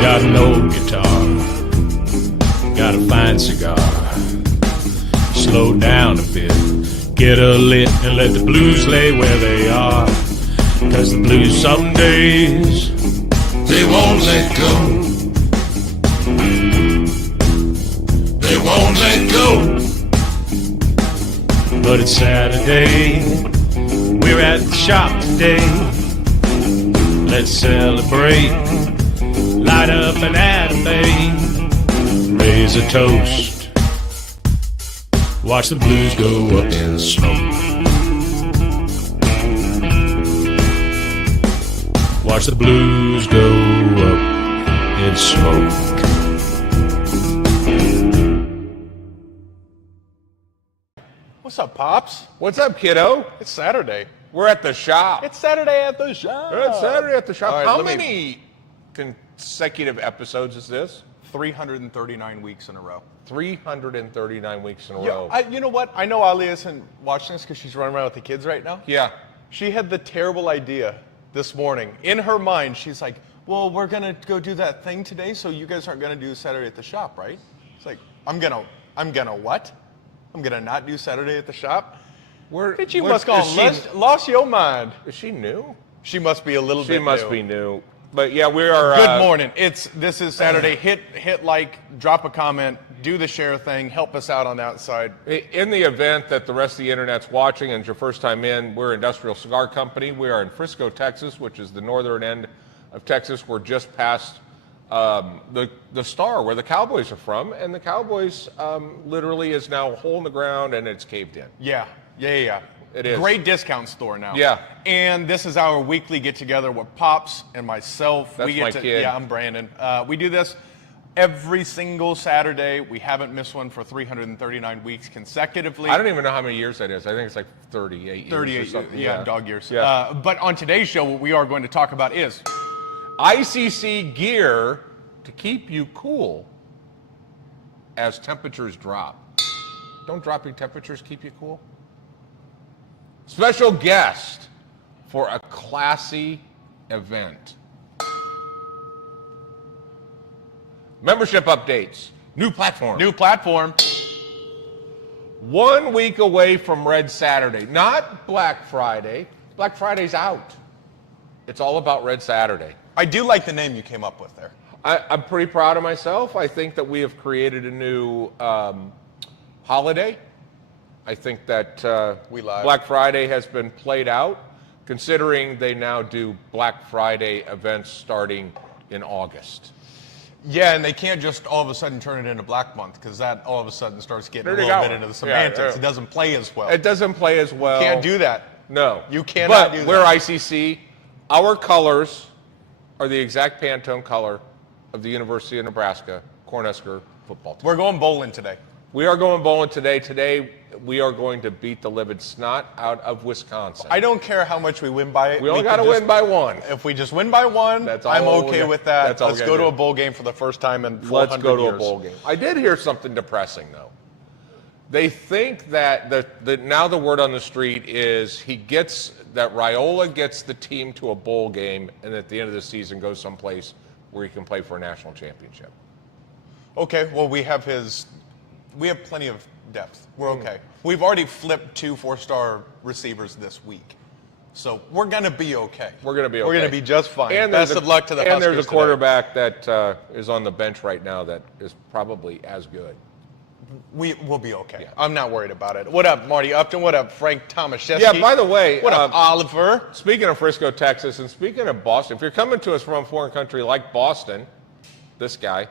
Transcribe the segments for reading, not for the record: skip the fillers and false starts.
Got an old guitar, got a fine cigar. Slow down a bit, get a lit, and let the blues lay where they are. 'Cause the blues some days, they won't let go. They won't let go. But it's Saturday, we're at the shop today. Let's celebrate, light up an anime, raise a toast, watch the blues go up in smoke. Watch the blues go up in smoke. What's up, Pops? What's up, kiddo? It's Saturday. We're at the shop. It's Saturday at the shop. We're at Saturday at the shop. All right, How many consecutive episodes is this? 339 weeks in a row. 339 weeks in a row. You know what? I know Ali isn't watching this because she's running around with the kids right now. Yeah. She had the terrible idea this morning. In her mind, she's like, well, we're going to go do that thing today, so you guys aren't going to do Saturday at the shop, right? It's like, I'm going to what? I'm going to not do Saturday at the shop? You must have lost your mind. Is she new? She must be a little bit new. She must be new. But yeah, we are. Good morning. This is Saturday. Hit like, drop a comment, do the share thing, help us out on that side. In the event that the rest of the internet's watching and it's your first time in, we're Industrial Cigar Company. We are in Frisco, Texas, which is the northern end of Texas. We're just past the Star, where the Cowboys are from, and the Cowboys literally is now a hole in the ground and it's caved in. Yeah. It is. Great discount store now. Yeah. And this is our weekly get-together with Pops and myself. That's my kid. Yeah, I'm Brandon. We do this every single Saturday. We haven't missed one for 339 weeks consecutively. I don't even know how many years that is. I think it's like 38 years 38, or something. yeah, dog years. Yeah. But on today's show, what we are going to talk about is ICC gear to keep you cool as temperatures drop. Don't dropping temperatures keep you cool? Special guest for a classy event. Membership updates. New platform. new platform. 1 week away from Red Saturday. Not Black Friday. Black Friday's out. It's all about Red Saturday. I do like the name you came up with there. I'm pretty proud of myself. I think that we have created a new holiday. I think that Black Friday has been played out, considering they now do Black Friday events starting in August. Yeah, and they can't just all of a sudden turn it into Black Month, because that all of a sudden starts getting a little bit into the semantics. Yeah. It doesn't play as well. It doesn't play as well. You can't do that. No. You cannot do that. But we're ICC. Our colors are the exact Pantone color of the University of Nebraska Cornhusker football team. We're going bowling today. We are going bowling today. Today, we are going to beat the living snot out of Wisconsin. I don't care how much we win by. We only got to win by one. If we just win by one, I'm okay with that. Let's go to a bowl game for the first time in 400 years. Let's go to a bowl game. I did hear something depressing, though. They think that now the word on the street is that Raiola gets the team to a bowl game, and at the end of the season goes someplace where he can play for a national championship. Okay, well, we have plenty of depth. We're okay. We've already flipped 2 4-star receivers this week. So we're going to be okay. We're going to be okay. We're going to be just fine. And best of luck to the Huskers. And there's a quarterback that is on the bench right now that is probably as good. We'll be okay. Yeah. I'm not worried about it. What up, Marty Upton? What up, Frank Tomaszewski? Yeah, by the way. What up, Oliver? Speaking of Frisco, Texas, and speaking of Boston, if you're coming to us from a foreign country like Boston, this guy,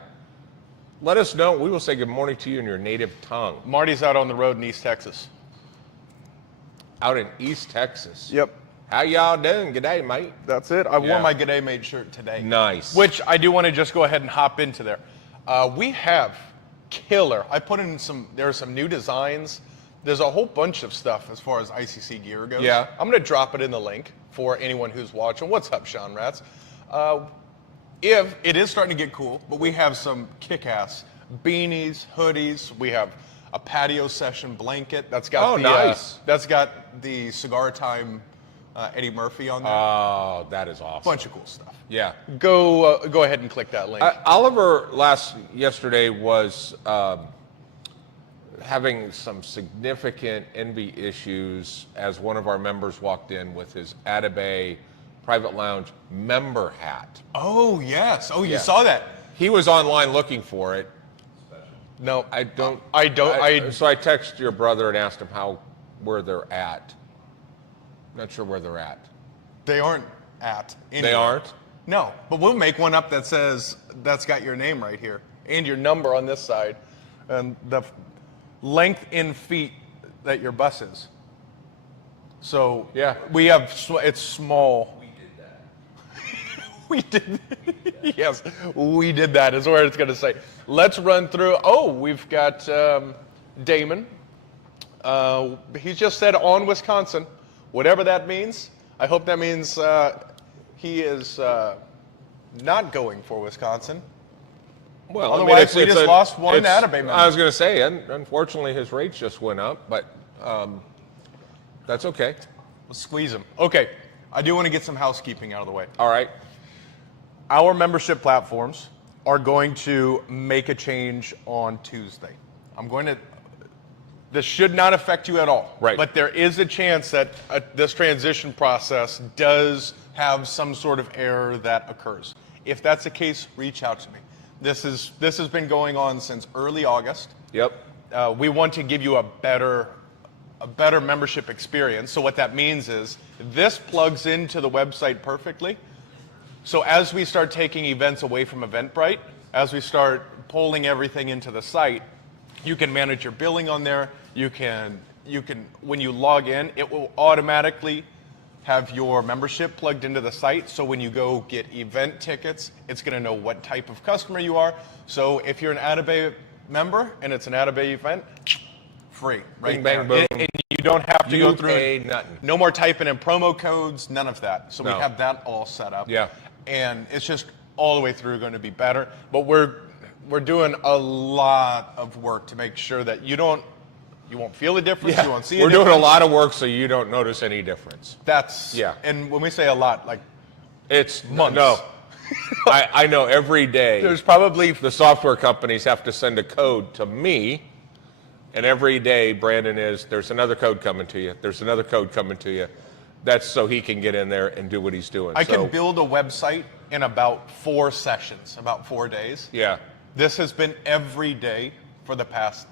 let us know. We will say good morning to you in your native tongue. Marty's out on the road in East Texas. Out in East Texas. Yep. How y'all doing? G'day, mate. That's it. I wore my G'day Mate shirt today. Nice. Which I do want to just go ahead and hop into there. We have killer. I put in there are some new designs. There's a whole bunch of stuff as far as ICC gear goes. Yeah. I'm going to drop it in the link for anyone who's watching. What's up, Sean Ratz? If it is starting to get cool, but we have some kick-ass beanies, hoodies. We have a patio session blanket that's got nice. That's got the Cigar Time Eddie Murphy on there. Oh, that is awesome. Bunch of cool stuff. Yeah. Go ahead and click that link. Oliver yesterday was having some significant envy issues as one of our members walked in with his Atabay Private Lounge member hat. Oh, yes. Oh, you Yeah. saw that. He was online looking for it. No, I don't. So I texted your brother and asked him where they're at. Not sure where they're at. they aren't at. Anywhere. They aren't? No, but we'll make one up that says, that's got your name right here and your number on this side and the length in feet that your bus is. So Yeah. we have, it's small. We did that. Yes, we did that is where it's going to say. Let's run through. Oh, we've got Damon. He just said on Wisconsin, whatever that means. I hope that means he is not going for Wisconsin. Well, Otherwise, we just lost one Atabay member. I was going to say, and unfortunately, his rates just went up, but that's okay. Let's squeeze him. Okay, I do want to get some housekeeping out of the way. All right. Our membership platforms are going to make a change on Tuesday. This should not affect you at all. Right. But there is a chance that this transition process does have some sort of error that occurs. If that's the case, reach out to me. This has been going on since early August. Yep. We want to give you a better membership experience. So what that means is this plugs into the website perfectly. So as we start taking events away from Eventbrite, as we start pulling everything into the site, you can manage your billing on there. You can when you log in, it will automatically have your membership plugged into the site. So when you go get event tickets, it's going to know what type of customer you are. So if you're an Atabay member and it's an Atabay event, free, right? Bing, bang, there. boom. And you don't have to go You through pay nothing. No more typing in promo codes, none of that. So No. we have that all set up. Yeah. And it's just all the way through going to be better. But we're doing a lot of work to make sure that you won't feel a difference. You won't see a We're difference. doing a lot of work so you don't notice any difference. Yeah. And when we say a lot, like It's months. No. I know every day There's probably the software companies have to send a code to me, and every day Brandon there's another code coming to you. There's another code coming to you. That's so he can get in there and do what he's doing. I can build a website in about 4 sessions, about 4 days. Yeah. This has been every day for the past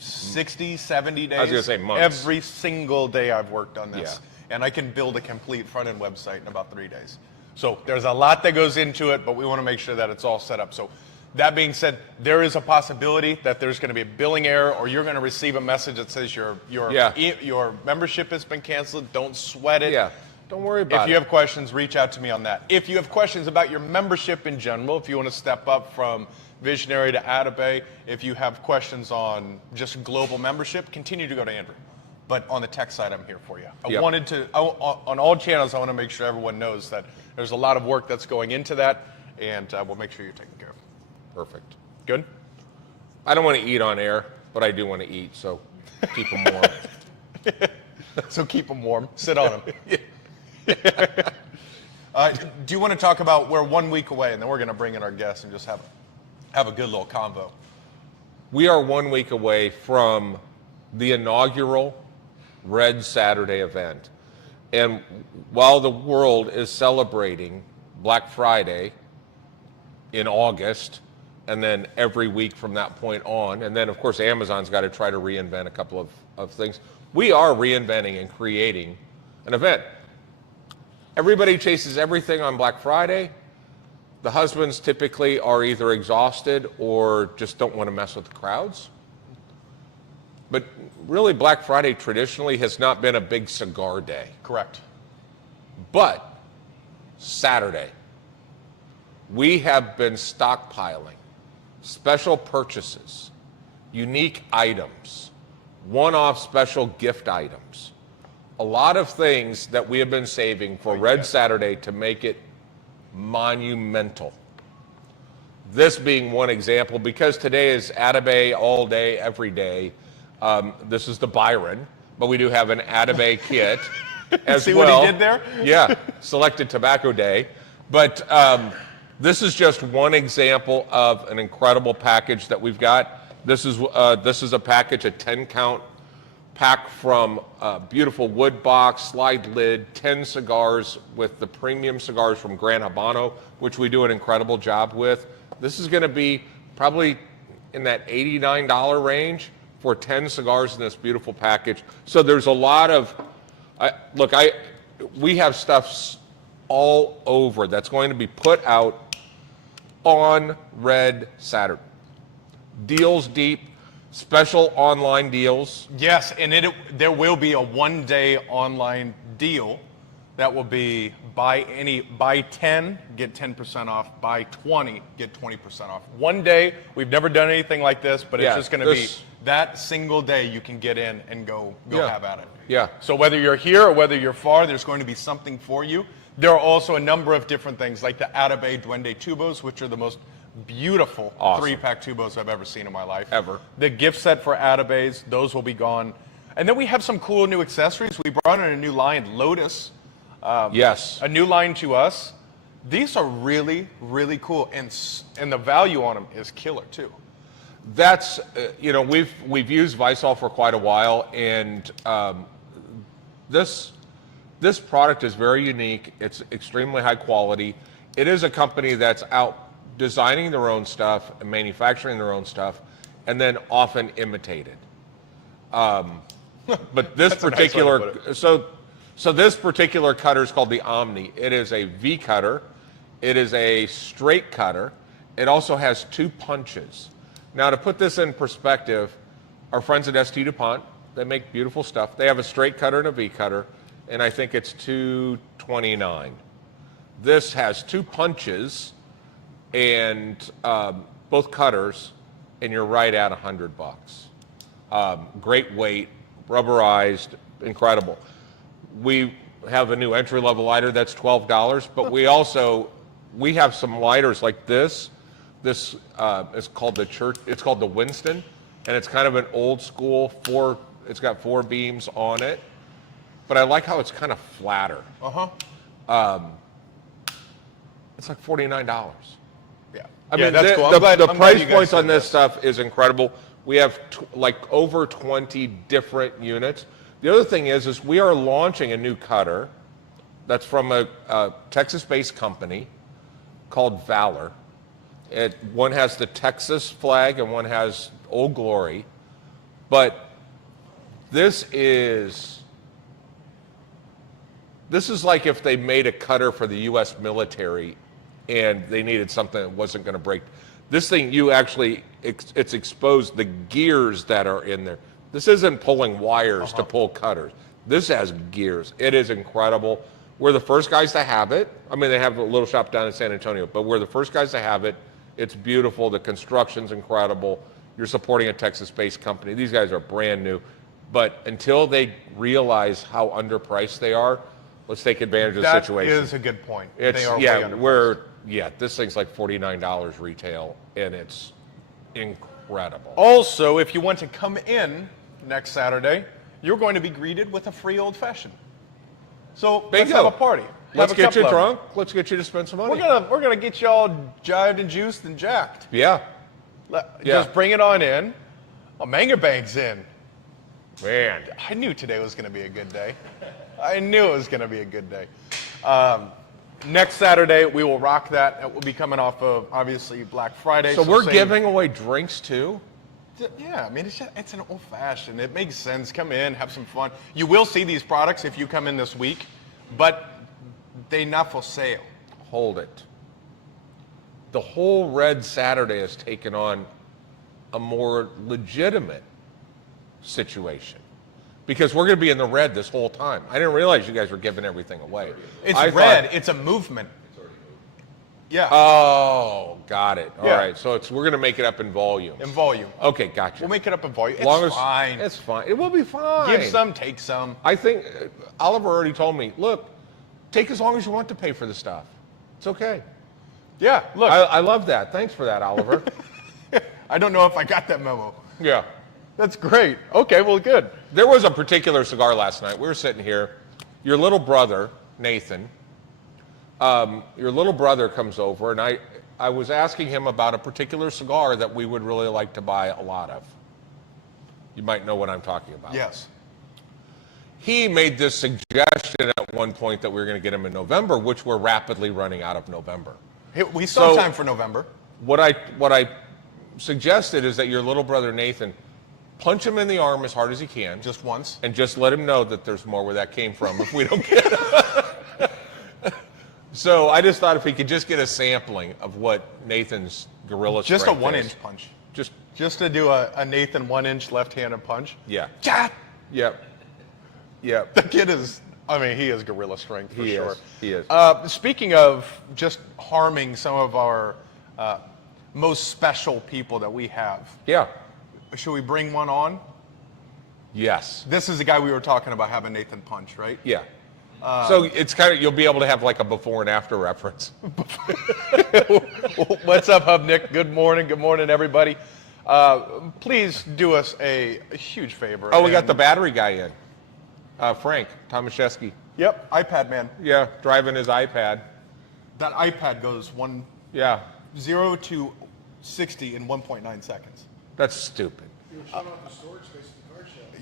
60, 70 days. I was gonna say months. Every single day I've worked on this. Yeah. And I can build a complete front-end website in about 3 days. So there's a lot that goes into it, but we want to make sure that it's all set up. So that being said, there is a possibility that there's going to be a billing error, or you're going to receive a message that says your membership has been canceled. Don't sweat it. Yeah. Don't worry about it. If you have questions, reach out to me on that. If you have questions about your membership in general, if you want to step up from Visionary to Atabay, if you have questions on just global membership, continue to go to Andrew. But on the tech side, I'm here for you. Yep. On all channels, I want to make sure everyone knows that there's a lot of work that's going into that, and we'll make sure you're taken care of. Perfect. Good? I don't want to eat on air, but I do want to eat, so keep them warm. So keep them warm. Sit on them. Do you want to talk about, we're 1 week away, and then we're going to bring in our guests and just have a good little convo. We are 1 week away from the inaugural Red Saturday event. And while the world is celebrating Black Friday in August, and then every week from that point on, and then of course Amazon's got to try to reinvent a couple of things, we are reinventing and creating an event. Everybody chases everything on Black Friday. The husbands typically are either exhausted or just don't want to mess with the crowds. But really, Black Friday traditionally has not been a big cigar day. Correct. But Saturday, we have been stockpiling special purchases, unique items, one-off special gift items, a lot of things that we have been saving for Red Saturday to make it monumental. This being one example, because today is Atabay all day, every day. This is the Byron, but we do have an Atabay kit. as See well. what he did there? Yeah, selected tobacco day. But this is just one example of an incredible package that we've got. This is a package, a 10-count pack from a beautiful wood box, slide lid, 10 cigars with the premium cigars from Gran Habano, which we do an incredible job with. This is going to be probably in that $89 range for 10 cigars in this beautiful package. So there's a lot of, we have stuff all over that's going to be put out on Red Saturday. Deals deep, special online deals. Yes, and there will be a one-day online deal that will be buy 10, get 10% off, buy 20, get 20% off. One day, we've never done anything like this, but it's just going to be that single day you can get in and go have at it. Yeah. So whether you're here or whether you're far, there's going to be something for you. There are also a number of different things like the Atabey Duende Tubos, which are the most beautiful three-pack tubos I've ever seen in my life. Ever. The gift set for Atabeys, those will be gone. And then we have some cool new accessories. We brought in a new line, Lotus. Yes. A new line to us. These are really, really cool. And the value on them is killer, too. That's, we've used Visol for quite a while, and this product is very unique. It's extremely high quality. It is a company that's out designing their own stuff and manufacturing their own stuff, and then often imitated. But this particular, so this particular cutter is called the Omni. It is a V cutter. It is a straight cutter. It also has 2 punches. Now, to put this in perspective, our friends at ST DuPont, they make beautiful stuff. They have a straight cutter and a V cutter, and I think it's $229. This has 2 punches and both cutters, and you're right at $100. Great weight, rubberized, incredible. We have a new entry-level lighter that's $12, but we have some lighters like this. This is called it's called the Winston, and it's kind of an old school it's got 4 beams on it, but I like how it's kind of flatter. It's like $49. Yeah. I mean, that's cool. the price points on this stuff is incredible. We have over 20 different units. The other thing is we are launching a new cutter that's from a Texas-based company called Valor. One has the Texas flag and one has Old Glory. But this is like if they made a cutter for the U.S. military and they needed something that wasn't going to break. This thing, it's exposed the gears that are in there. This isn't pulling wires to pull cutters. This has gears. It is incredible. We're the first guys to have it. I mean, they have a little shop down in San Antonio, but we're the first guys to have it. It's beautiful. The construction's incredible. You're supporting a Texas-based company. These guys are brand new. But until they realize how underpriced they are, let's take advantage of the situation. That is a good point. They are way underpriced. This thing's like $49 retail, and it's incredible. Also, if you want to come in next Saturday, you're going to be greeted with a free old fashioned. So let's have a party. Let's get you drunk. Let's get you to spend some money. We're gonna get you all jived and juiced and jacked. Yeah. Just bring it on in. Oh, Manga Bang's in. Man, I knew today was gonna be a good day. I knew it was gonna be a good day. Next Saturday we will rock that. It will be coming off of obviously Black Friday. So we're giving away drinks too? Yeah, I mean, it's an old fashioned. It makes sense. Come in, have some fun. You will see these products if you come in this week, but they're not for sale. Hold it. The whole Red Saturday has taken on a more legitimate situation because we're going to be in the red this whole time. I didn't realize you guys were giving everything away. It's red. It's a movement. Yeah. Oh, got it. All Yeah. right. So we're going to make it up in volume. In volume. Okay, gotcha. We'll make it up in volume. It's fine. It's fine. It will be fine. Give some, take some. I think Oliver already told me, look, take as long as you want to pay for the stuff. It's okay. Yeah, look. I love that. Thanks for that, Oliver. I don't know if I got that memo. Yeah. That's great. Okay, well, good. There was a particular cigar last night. We were sitting here, your little brother, Nathan, your little brother comes over, and I was asking him about a particular cigar that we would really like to buy a lot of. You might know what I'm talking about. Yes. He made this suggestion at one point that we were going to get him in November, which we're rapidly running out of November. Hey, we still have time for November. What I suggested is that your little brother Nathan punch him in the arm as hard as he can, Just once. and just let him know that there's more where that came from if we don't get it. So I just thought if he could just get a sampling of what Nathan's gorilla Just a strength 1 is. inch punch. Just to do a Nathan 1 inch left-handed punch. yeah. Chat. Yep. Yep. The kid is, I mean, he is gorilla strength for sure. He is. Speaking of just harming some of our most special people that we have, Yeah. should we bring one on? Yes. This is the guy we were talking about having Nathan punch, right? Yeah. So it's kind of, you'll be able to have like a before and after reference. What's up, Hub Nick? Good morning, everybody. Please do us a huge favor. Oh, we got the battery guy in. Frank Tomaszewski. Yep, iPad man. Yeah, driving his iPad. That iPad goes Yeah. 0 to 60 in 1.9 seconds. That's stupid.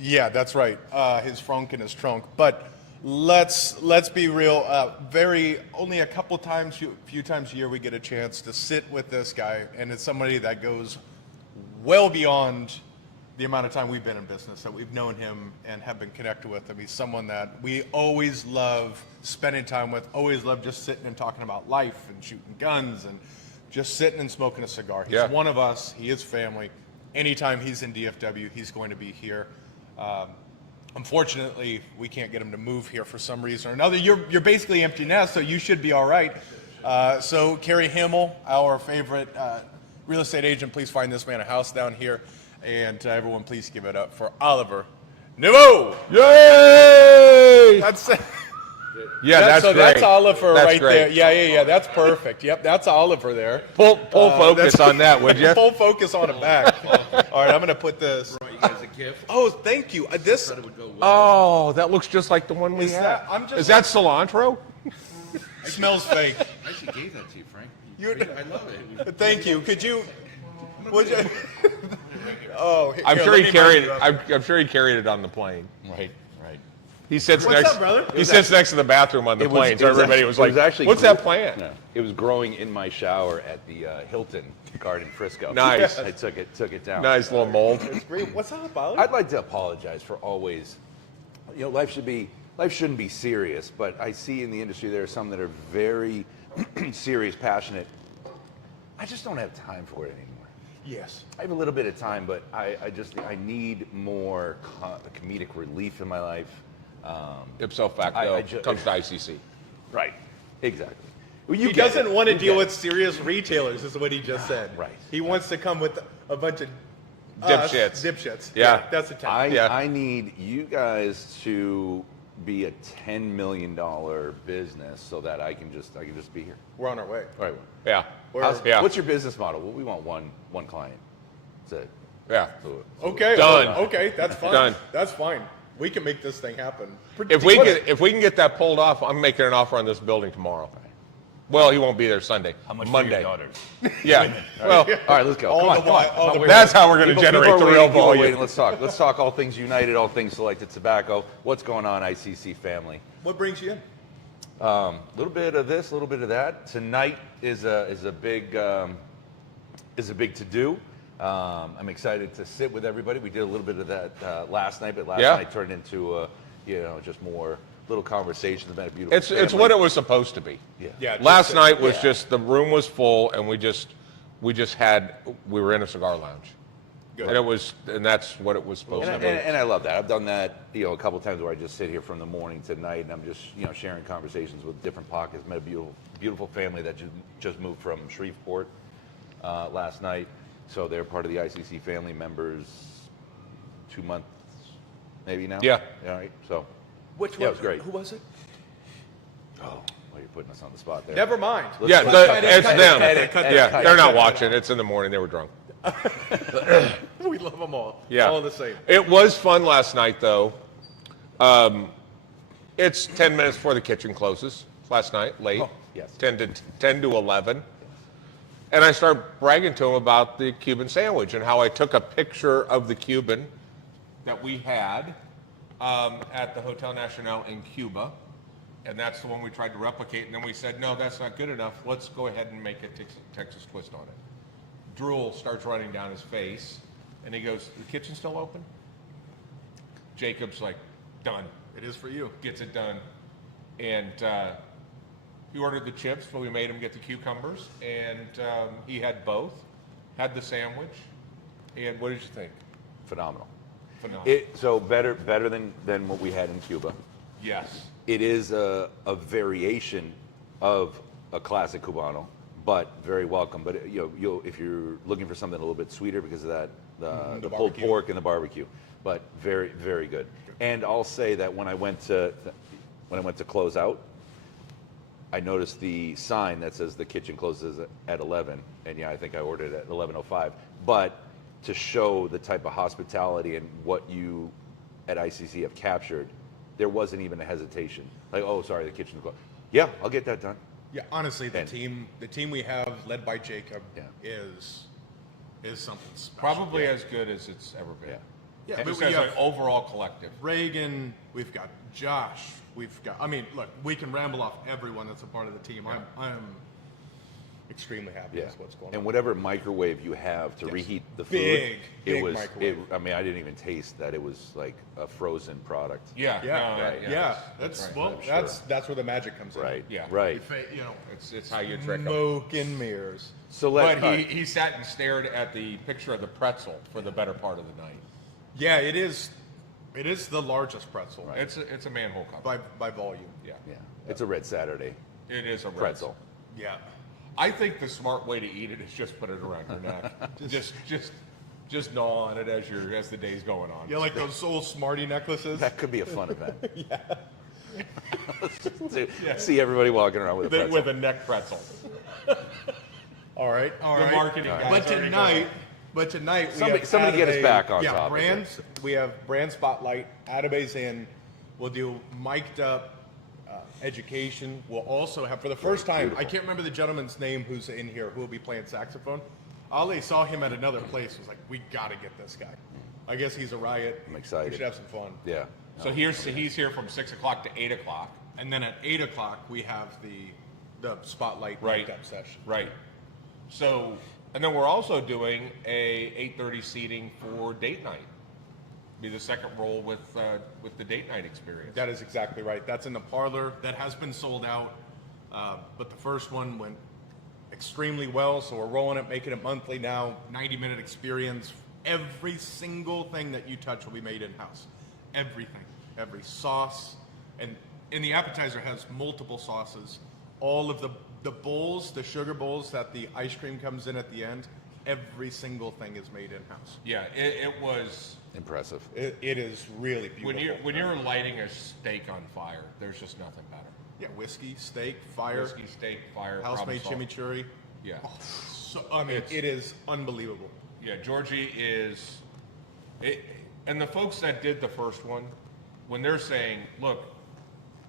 Yeah, that's right. His frunk and his trunk. But let's be real. Only a couple times, few times a year, we get a chance to sit with this guy, and it's somebody that goes well beyond the amount of time we've been in business, that we've known him and have been connected with him. He's someone that we always love spending time with, always love just sitting and talking about life and shooting guns and just sitting and smoking a cigar. He's one of us. He is family. Anytime he's in DFW, he's going to be here. Unfortunately, we can't get him to move here for some reason or another. You're basically empty nest, so you should be all right. So Kerry Himmel, our favorite real estate agent, please find this man a house down here. And everyone, please give it up for Oliver Nouveau. Yay! That's Yeah, that's so great. that's Oliver That's right great. there. Yeah. That's perfect. Yep, that's Oliver there. Pull focus on that, would you? Full focus on it back. All right, I'm going to put this. Brought you guys a gift. Oh, thank you. This. Thought it would go well. Oh, that looks just like the one we Is had. that- I'm just Is that cilantro? smells fake. I actually gave that to you, Frank. You- I love it. Thank you. Could you? Would you? Oh, I'm here, sure let he me carried. mic you up. I'm sure he carried it on the plane. Right. He sits What's next. up, brother? He sits next to the bathroom on the plane, so everybody was like, "What's that plant?" No, it was growing in my shower at the Hilton Garden Frisco. Nice. I took it down. Nice little mold. Great. What's up, Oliver? I'd like to apologize for always, life shouldn't be serious, but I see in the industry there are some that are very serious, passionate. I just don't have time for it anymore. Yes. I have a little bit of time, but I need more comedic relief in my life. Ipso facto I comes to ICC. Right. Exactly. Well, He get doesn't it. want to You deal get with it. serious retailers, is what he just said. Right. He wants to come with a bunch of Dipshits. Dipshits. Yeah. That's the type. I need you guys to be a $10 million business so that I can just be here. We're on our way. All right. Yeah. Yeah. What's your business model? Well, we want one client. That's it. Yeah. Okay. Done. Okay, that's fine. Done. That's fine. We can make this thing happen. If we can get that pulled off, I'm making an offer on this building tomorrow. Well, he won't be there Sunday. How much Monday. for your daughters? Yeah. Well, All right, let's go. All Come the on, while- come all on. the We're- that's how we're going to People generate are the waiting, real people are volume. waiting. Let's talk. Let's talk all things United, all things Selected Tobacco. What's going on, ICC family? What brings you in? A little bit of this, a little bit of that. Tonight is a big to do. I'm excited to sit with everybody. We did a little bit of that last night, but last night turned into just more little conversations about a beautiful. It's family. what it was supposed to be. Yeah. Last night was just the room was full, and we were in a cigar lounge, Good. and that's what it was supposed to And, be. and I love that. I've done that, a couple times where I just sit here from the morning to night, and I'm just, sharing conversations with different pockets. Met a beautiful family that just moved from Shreveport last night, so they're part of the ICC family members. 2 months, maybe now. Yeah. All right. So. Which Yeah, one? it was great. Who was it? Well, you're putting us on the spot there. Never mind. Yeah, Let's it's cut it, them. cut it, Yeah, cut it, they're not cut it. watching. It's in the morning. They were drunk. We love them all. Yeah. All the same. It was fun last night, though. It's 10 minutes before the kitchen closes last night, late. Oh, yes. 10 to 11. And I start bragging to him about the Cuban sandwich and how I took a picture of the Cuban that we had at the Hotel Nacional in Cuba. And that's the one we tried to replicate. And then we said, no, that's not good enough. Let's go ahead and make a Texas twist on it. Drool starts running down his face. And he goes, the kitchen still open? Jacob's like, done. It is for you. Gets it done. And he ordered the chips, but we made him get the cucumbers. And he had both, had the sandwich. And what did you think? Phenomenal. Phenomenal. So better than what we had in Cuba. Yes. It is a variation of a classic Cubano, but very welcome. But if you're looking for something a little bit sweeter because of that, the pulled barbecue. pork and the barbecue, but very, very good. And I'll say that when I went to close out, I noticed the sign that says the kitchen closes at 11, and yeah, I think I ordered it at 11:05. But to show the type of hospitality and what you at ICC have captured, there wasn't even a hesitation. Like, oh, sorry, the kitchen's closed. Yeah, I'll get that done. Yeah, honestly, the And- team we have led by Jacob Yeah. is something special. Probably as good as it's ever been. Yeah. Yeah, And but just we as have an overall collective. Reagan, we've got Josh, we've got. I mean, look, we can ramble off everyone that's a part of the team. I'm extremely happy with what's going And on. whatever microwave you have to Yes. reheat the food, Big microwave. I mean, I didn't even taste that it was like a frozen product. Yeah. Yeah, no, right, yeah, That's that's right. well, I'm sure. that's where the magic comes in. Right. Yeah. Right. You know, It's how you trick them. smoke and mirrors. So let's. But he sat and stared at the picture of the pretzel for the better part of the night. Yeah, it is. It is the largest pretzel It's a manhole cover. by volume. Yeah. Yeah. It's a red Saturday It is a red. pretzel. Yeah. I think the smart way to eat it is just put it around your neck. just gnaw on it as the day's going on. Yeah, like those old Smarty necklaces. That could be a fun event. See everybody walking around with a pretzel. With a neck pretzel. All right. The marketing guys But already tonight, know. we have Somebody get us Atabey- back on yeah, topic brands. We have brand spotlight. Atabey's in. We'll do mic'd up education. We'll also have for the first time. I can't remember the gentleman's name who's in here who will be playing saxophone. Ali saw him at another place. Was like, we got to get this guy. I guess he's a riot. I'm excited. We should have some fun. Yeah. So he's here from 6 o'clock to 8 o'clock. And then at 8 o'clock we have the spotlight Right. mic'd up session. Right. So, and then we're also doing a 8:30 seating for date night. Be the second roll with the date night experience. That is exactly right. That's in the parlor. That has been sold out, but the first one went extremely well. So we're rolling it, making it monthly now. 90-minute experience. Every single thing that you touch will be made in house. Everything, every sauce, and the appetizer has multiple sauces. All of the bowls, the sugar bowls that the ice cream comes in at the end. Every single thing is made in house. Yeah, it was. Impressive. It is really beautiful. When you're lighting a steak on fire, there's just nothing better. Yeah, whiskey, steak, fire, Whiskey, steak, fire, house-made problem solved. chimichurri. Yeah, So, I mean, it is unbelievable. yeah. Georgie is, and the folks that did the first one, when they're saying, "Look,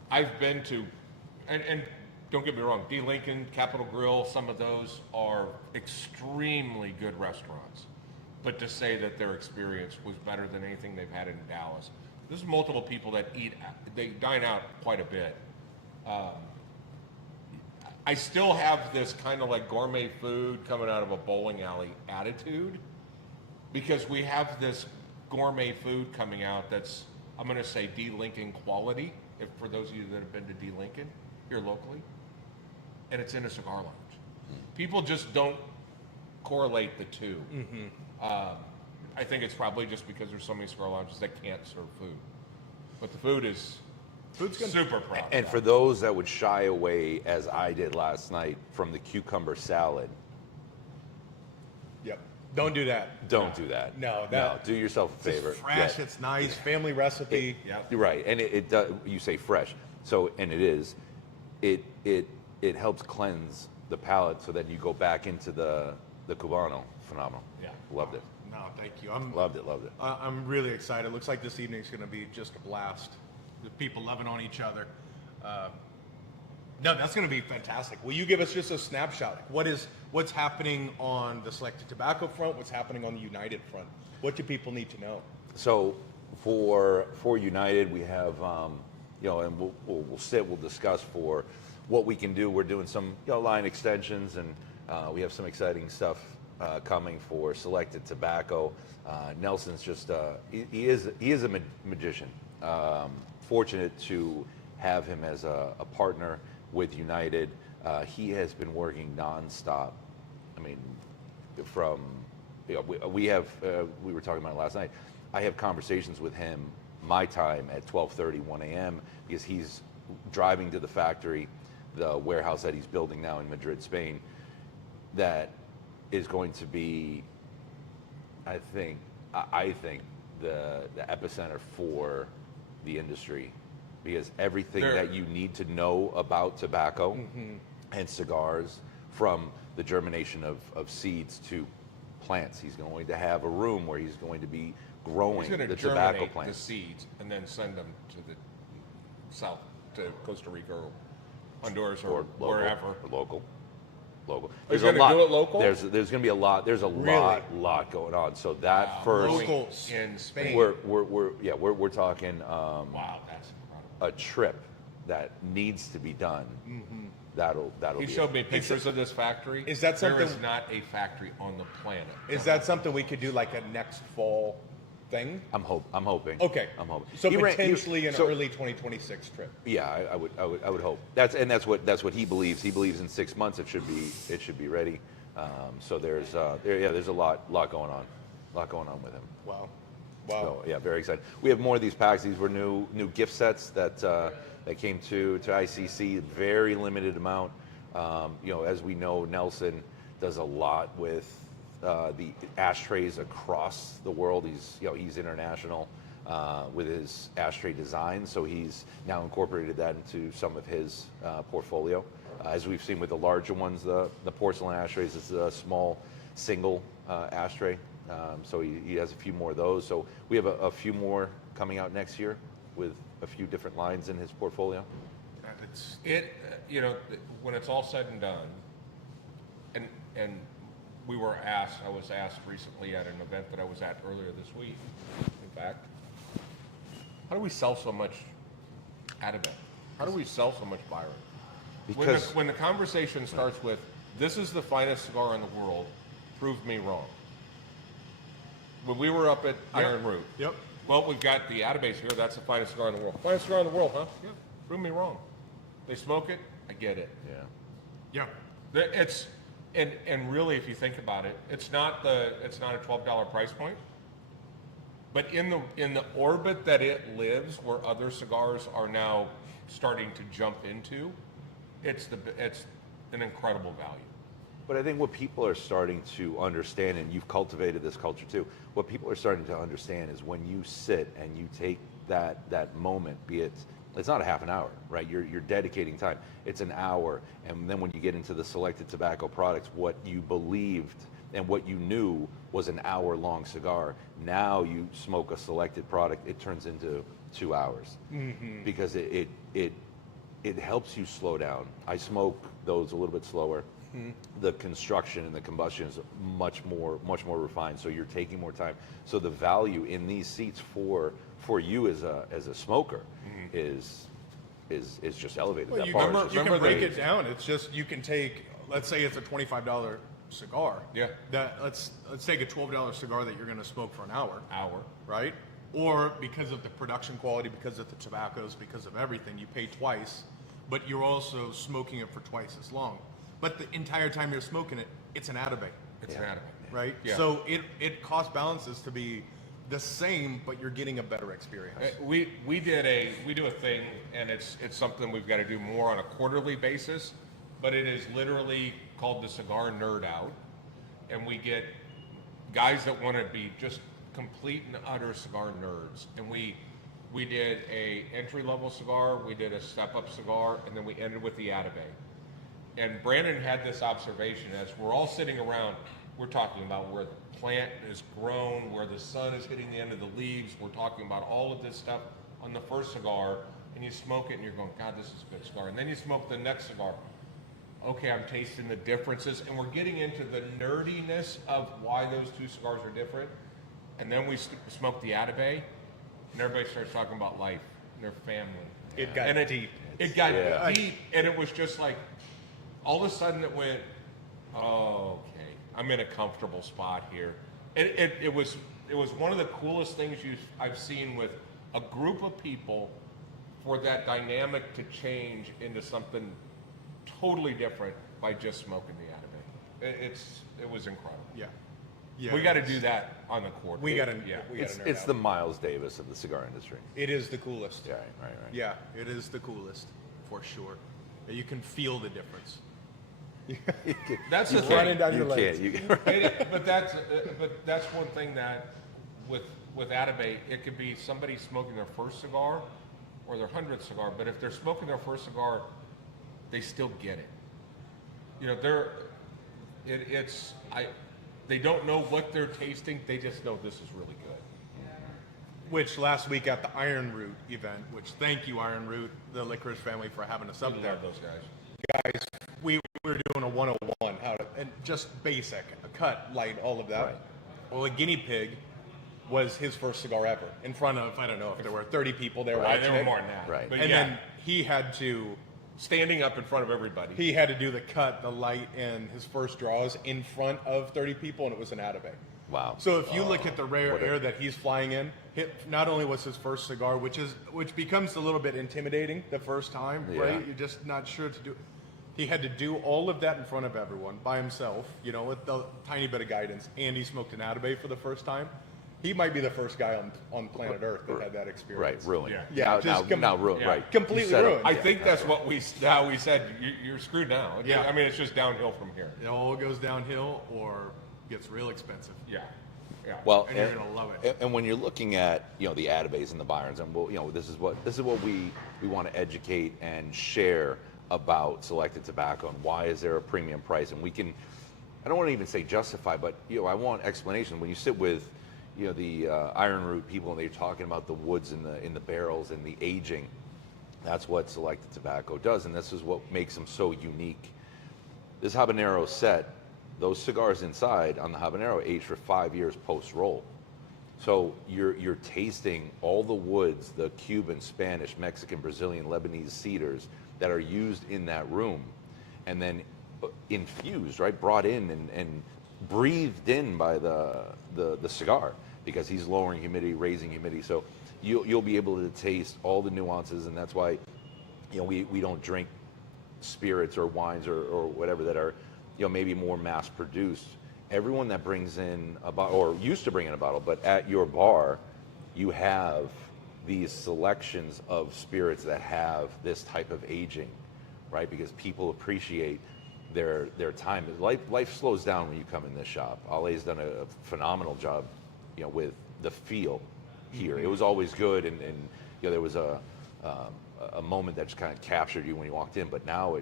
I've been to," and don't get me wrong, D. Lincoln, Capitol Grill, some of those are extremely good restaurants. But to say that their experience was better than anything they've had in Dallas, this is multiple people that they dine out quite a bit. I still have this kind of like gourmet food coming out of a bowling alley attitude because we have this gourmet food coming out that's, I'm going to say D. Lincoln quality, if for those of you that have been to D. Lincoln here locally, and it's in a cigar lounge. People just don't correlate the two. I think it's probably just because there's so many cigar lounges that can't serve food. But the food is super proud. And for those that would shy away, as I did last night, from the cucumber salad, Yep. Don't do that. don't do that. No, do yourself a favor. It's fresh. Yeah. It's nice. Family recipe. You're right, and it does. You say fresh, so and it is. It helps cleanse the palate, so then you go back into the Cubano. Phenomenal. Yeah. Loved it. No, thank you. Loved it. I'm really excited. Looks like this evening's going to be just a blast. the people loving on each other. No, that's going to be fantastic. Will you give us just a snapshot? What's happening on the Selected Tobacco front? What's happening on the United front? What do people need to know? So for United, we have and we'll discuss for what we can do. We're doing some line extensions, and we have some exciting stuff coming for Selected Tobacco. Nelson's just he is a magician. Fortunate to have him as a partner with United. He has been working nonstop. I mean, from we were talking about it last night. I have conversations with him my time at 12:30, 1 a.m. because he's driving to the factory, the warehouse that he's building now in Madrid, Spain. That is going to be, I think the epicenter for the industry, because everything that you need to know about tobacco and cigars, from the germination of seeds to plants. He's going to have a room where he's going to be growing the tobacco plants. The seeds and then send them to the south, to Costa Rica or Honduras or wherever. Or local. He's going to do it local? There's going to be a lot. There's a lot going on. So that first Local in Spain. we're talking Wow, that's incredible. a trip that needs to be done. That'll He be showed me pictures of this factory. Is that There is something- not a factory on the planet. Is that something we could do like a next fall thing? I'm hoping. Okay. I'm hoping. So He ran- potentially an so- early 2026 trip. Yeah, I would hope. That's what he believes. He believes in 6 months it should be ready. So there's a lot going on with him. Wow. So yeah, very excited. We have more of these packs. These were new gift sets that came to ICC. Very limited amount. As we know, Nelson does a lot with the ashtrays across the world. He's international with his ashtray design, so he's now incorporated that into some of his portfolio. As we've seen with the larger ones, the porcelain ashtrays, it's a small single ashtray. So he has a few more of those. So we have a few more coming out next year with a few different lines in his portfolio. When it's all said and done, and I was asked recently at an event that I was at earlier this week, in fact, how do we sell so much Adabet? How do we sell so much Byron? Because When the conversation starts with, this is the finest cigar in the world, prove me wrong. When we were up at Iron Root, Yep. well, we've got the Adabase here, that's the finest cigar in the world. Finest cigar in the world, huh? Yeah, prove me wrong. They smoke it, I get it. Yeah. It's and really, if you think about it, it's not a $12 price point, but in the orbit that it lives, where other cigars are now starting to jump into, it's an incredible value. But I think what people are starting to understand, and you've cultivated this culture too, what people are starting to understand is when you sit and you take that moment, it's not a half an hour, right? You're dedicating time. It's an hour, and then when you get into the Selected Tobacco products, what you believed and what you knew was an hour-long cigar, now you smoke a selected product, it turns into 2 hours, because it helps you slow down. I smoke those a little bit slower. The construction and the combustion is much more refined, so you're taking more time. So the value in these seats for you as a smoker is just elevated. Well, that you bar can, is you just- can break it down. It's just, you can take, let's say it's a $25 cigar. Yeah. Let's take a $12 cigar that you're going to smoke for an hour. Hour. Right? Or because of the production quality, because of the tobaccos, because of everything, you pay twice, but you're also smoking it for twice as long. But the entire time you're smoking it, it's an Adabate. It's an Adabate. Right? Yeah. So it cost balances to be the same, but you're getting a better experience. We do a thing, and it's something we've got to do more on a quarterly basis, but it is literally called the Cigar Nerd Out, and we get guys that want to be just complete and utter cigar nerds, and we did a entry level cigar, we did a step up cigar, and then we ended with the Adabate. And Brandon had this observation as we're all sitting around, we're talking about where the plant is grown, where the sun is hitting the end of the leaves, we're talking about all of this stuff on on the first cigar, and you smoke it, and you're going, God, this is a good cigar. And then you smoke the next cigar. Okay, I'm tasting the differences, and we're getting into the nerdiness of why those two cigars are different. And then we smoke the Atabey, and everybody starts talking about life and their family. It got deep. It got deep, and it was just like, all of a sudden it went, oh, okay, I'm in a comfortable spot here. It was one of the coolest things I've seen with a group of people for that dynamic to change into something totally different by just smoking the Atabey. It was incredible. Yeah. Yeah. We got to do that on the court. We got to. Yeah. It's the Miles Davis of the cigar industry. It is the coolest. Yeah, right. Yeah, it is the coolest for sure. You can feel the difference. That's the Running thing. down your You legs. can't. But that's one thing that with Atabey, it could be somebody smoking their first cigar or their 100th cigar. But if they're smoking their first cigar, they still get it. You know, they don't know what they're tasting. They just know this is really good. Which last week at the Iron Root event, which thank you Iron Root, the licorice family, for having us up I there. love those guys. We were doing a 101, and just basic, a cut, light, all of that. Right. Well, a guinea pig was his first cigar ever, in front of, I don't know if there were 30 people there Right, watching there were it. more than that. Right. But And yeah, then he had to standing up in front of everybody. he had to do the cut, the light, and his first draws in front of 30 people, and it was an Atabey. Wow. So if you look at the rare what a- air that he's flying in, not only was his first cigar, which becomes a little bit intimidating the first time, Yeah. right? You're just not sure to do. He had to do all of that in front of everyone by himself, you know, with the tiny bit of guidance. And he smoked an Atabey for the first time. He might be the first guy on planet Earth that had that Right, experience. ruined. Yeah. Yeah, now, just now ruined. yeah. Right. Completely You said it. ruined. I think that's what how we said. You're screwed now. Yeah. I mean, it's just downhill from here. It all goes downhill or gets real expensive. Yeah. Yeah. Well, And you're gonna love it. And when you're looking at the Atabeys and the Byrons, and this is what we want to educate and share about selected tobacco and why is there a premium price, and we can. I don't want to even say justify, but I want explanation. When you sit with the Iron Root people and they're talking about the woods in the barrels and the aging, that's what selected tobacco does, and this is what makes them so unique. This habanero set, those cigars inside on the habanero aged for 5 years post roll. So you're tasting all the woods, the Cuban, Spanish, Mexican, Brazilian, Lebanese cedars that are used in that room, and then infused, right, brought in and breathed in by the cigar, because he's lowering humidity, raising humidity. So you'll be able to taste all the nuances, and that's why we don't drink spirits or wines or whatever that are maybe more mass produced. Everyone that brings in a bottle, or used to bring in a bottle, but at your bar, you have these selections of spirits that have this type of aging, right? Because people appreciate their time. Life slows down when you come in this shop. Ale's done a phenomenal job, with the feel here. It was always good, and there was a moment that just kind of captured you when you walked in. But now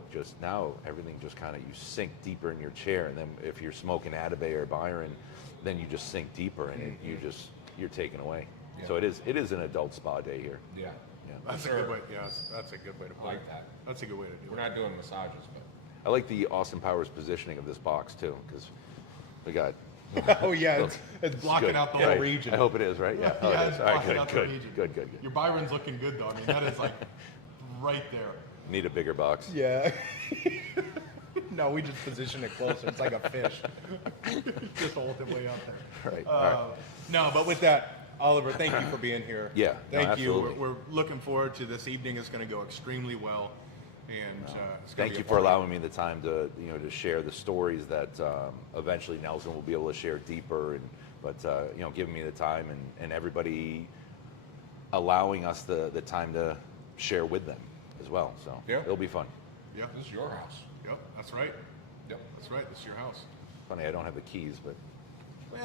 everything just kind of, you sink deeper in your chair, and then if you're smoking Atabey or Byron, then you just sink deeper, and you're taken away. Yeah. So it is an adult spa day here. Yeah. That's a good way. Yeah, that's a good way to put I like it. that. That's a good way to do We're it. not doing massages, but I like the Austin Powers positioning of this box too, because we got. Oh yeah, it's blocking good. out the Yeah, whole region. I hope it is, right? Yeah. Oh, Yeah, it it's is. All right, blocking good, out the good, region. good. Your Byron's looking good though. I mean, that is like right there. Need a bigger box. Yeah. No, we just position it closer. It's like a fish. Just hold it way out there. Right. All right. No, but with that, Oliver, thank you for being here. Yeah, no, Thank you. absolutely. We're looking forward to this evening. It's going to go extremely well. And it's gonna Thank be you a for party. allowing me the time to to share the stories that eventually Nelson will be able to share deeper, but giving me the time and everybody allowing us the time to share with them as well. So Yeah. it'll be fun. Yeah. this is your house. Yep. That's right. Yep. That's right. This is your house. Funny, I don't have the keys, but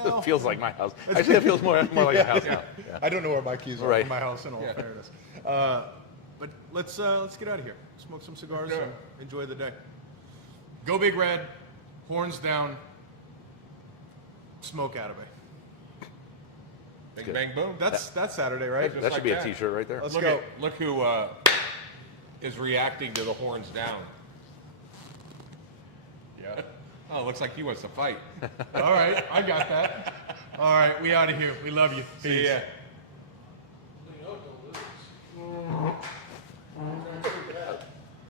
Well, it feels like my house. Actually, it feels more like a house now. Yeah. I don't know where my keys are Right. from my house, in all Yeah. fairness. But let's get out of here. Smoke some cigars Yeah. and enjoy the day. Go Big Red, horns down, smoke Atabey. Bing, bang, boom. That's Saturday, right? Just That like should be that. a T-shirt right there. Let's Look go. Look who is reacting to the horns down. Yeah. Oh, it looks like he wants to fight. All right, I got that. All right, we out of here. We love you. See ya.